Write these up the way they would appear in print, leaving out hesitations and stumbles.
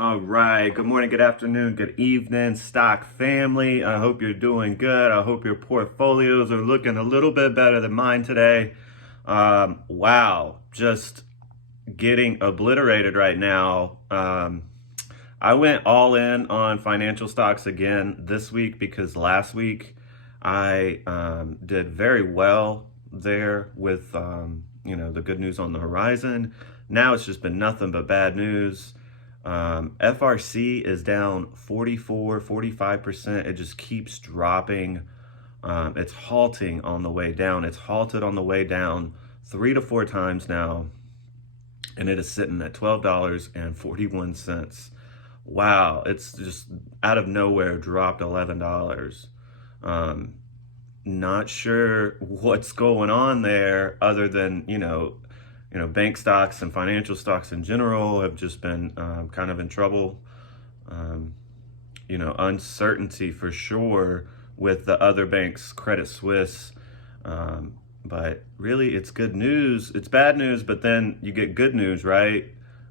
All right. Good morning, good afternoon, good evening, stock family. I hope you're doing good. I hope your portfolios are looking a little bit better than mine today. Wow, just getting obliterated right now. I went all in on financial stocks again this week because last week I did very well there with the good news on the horizon. Now it's just been nothing but bad news. FRC is down 44, 45%. It just keeps dropping. It's halting on the way down. It's halted on the way down 3 to 4 times now, and it is sitting at $12.41. Wow, it's just out of nowhere dropped $11. Um, Not sure what's going on there other than, bank stocks and financial stocks in general have just been kind of in trouble. Um, Uncertainty for sure with the other banks, Credit Suisse. But really, it's good news. It's bad news, but then you get good news, right?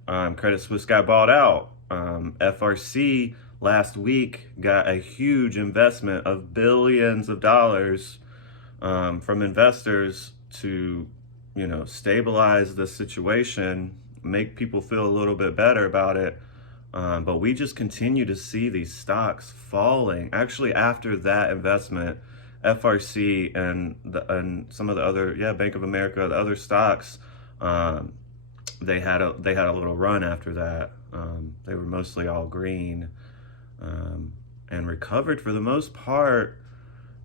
Credit Suisse got bought out. FRC last week got a huge investment of billions of dollars from investors to, stabilize the situation, make people feel a little bit better about it. But we just continue to see these stocks falling. Actually, after that investment, FRC and some of the other, Bank of America, the other stocks, um, they had a little run after that. They were mostly all green, and recovered for the most part.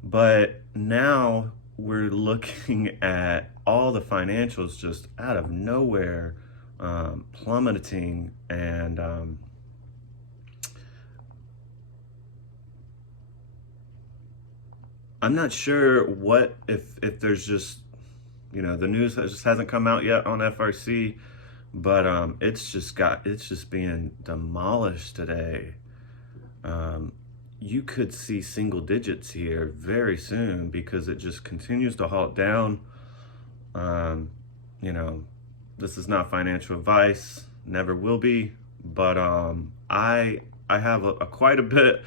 But now we're looking at all the financials just out of nowhere, plummeting, and I'm not sure what if there's just the news just hasn't come out yet on FRC, but it's just being demolished today. Um, you could see single digits here very soon because it just continues to halt down. Um, you know, this is not financial advice, never will be, but I have a quite a bit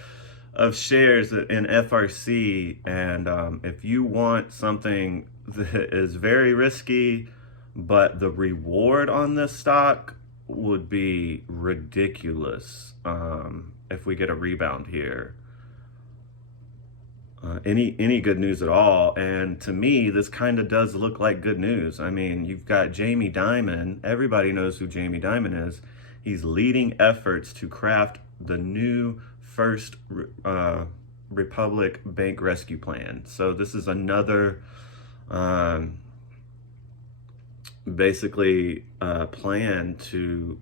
of shares in FRC, and if you want something that is very risky, but the reward on this stock would be ridiculous if we get a rebound here. Any good news at all. And to me, this kind of does look like good news. I mean, you've got Jamie Dimon. Everybody knows who Jamie Dimon is. He's leading efforts to craft the new First Republic Bank Rescue Plan. So this is another, um, basically, plan to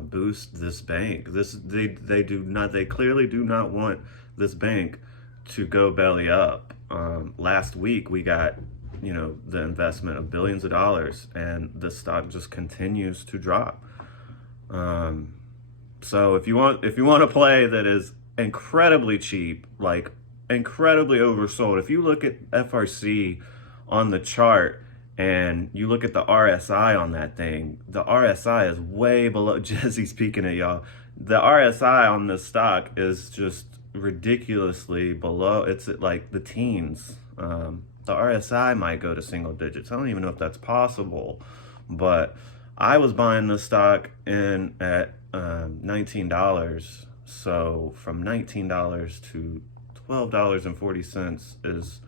boost this bank. They clearly do not want this bank to go belly up. Last week we got, the investment of billions of dollars, and the stock just continues to drop. Um, so if you want a play that is incredibly cheap, like incredibly oversold, if you look at FRC on the chart and you look at the RSI on that thing, the RSI is way below. Jesse's peeking at y'all. The RSI on this stock is just ridiculously below. It's at like the teens. The RSI might go to single digits. I don't even know if that's possible, but I was buying this stock in at $19. So from $19 to $12.40 is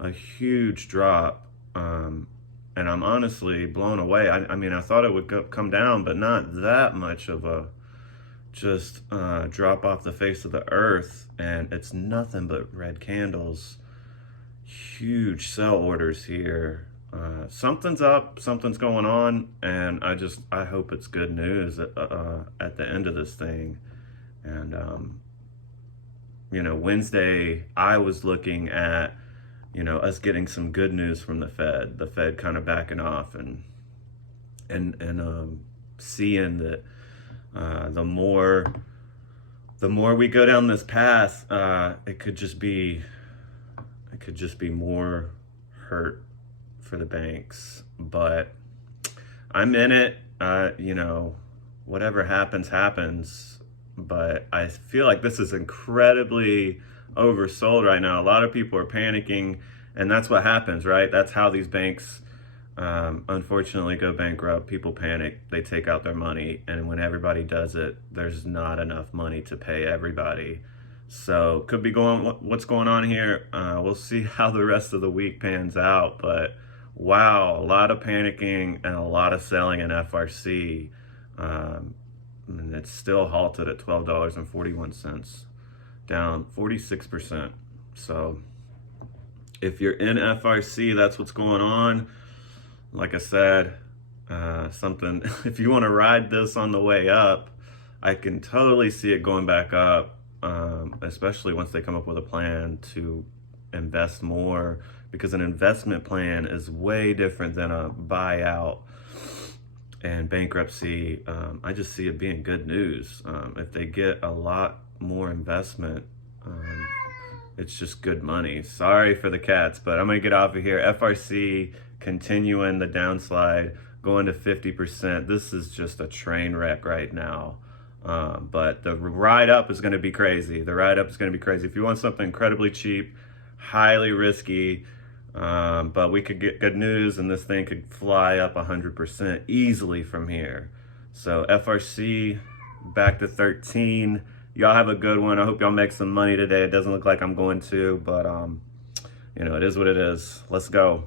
a huge drop. And I'm honestly blown away. I mean, I thought it would come down, but not that much of a just drop off the face of the earth. And it's nothing but red candles. Huge sell orders here. Something's up, something's going on, and I hope it's good news at the end of this thing. And Wednesday I was looking at us getting some good news from the Fed kind of backing off, and seeing that the more we go down this path, it could just be more hurt for the banks. But I'm in it. Whatever happens, happens. but I feel like this is incredibly oversold right now. A lot of people are panicking, and that's what happens, right? That's how these banks unfortunately go bankrupt. People panic, they take out their money, and when everybody does it, there's not enough money to pay everybody. So could be what's going on here. We'll see how the rest of the week pans out, but wow, a lot of panicking and a lot of selling in FRC. And it's still halted at $12.41, down 46%. So if you're in FRC, that's what's going on. Like I said, something, if you want to ride this on the way up, I can totally see it going back up, especially once they come up with a plan to invest more, because an investment plan is way different than a buyout and bankruptcy. I just see it being good news. If they get a lot more investment, it's just good money. Sorry for the cats, but I'm gonna get off of here. FRC continuing the downslide, going to 50%. This is just a train wreck right now. But the ride up is gonna be crazy. The ride up is gonna be crazy. If you want something incredibly cheap, highly risky, but we could get good news and this thing could fly up 100% easily from here. So FRC back to 13. Y'all have a good one. I hope y'all make some money today. It doesn't look like I'm going to, but it is what it is. Let's go.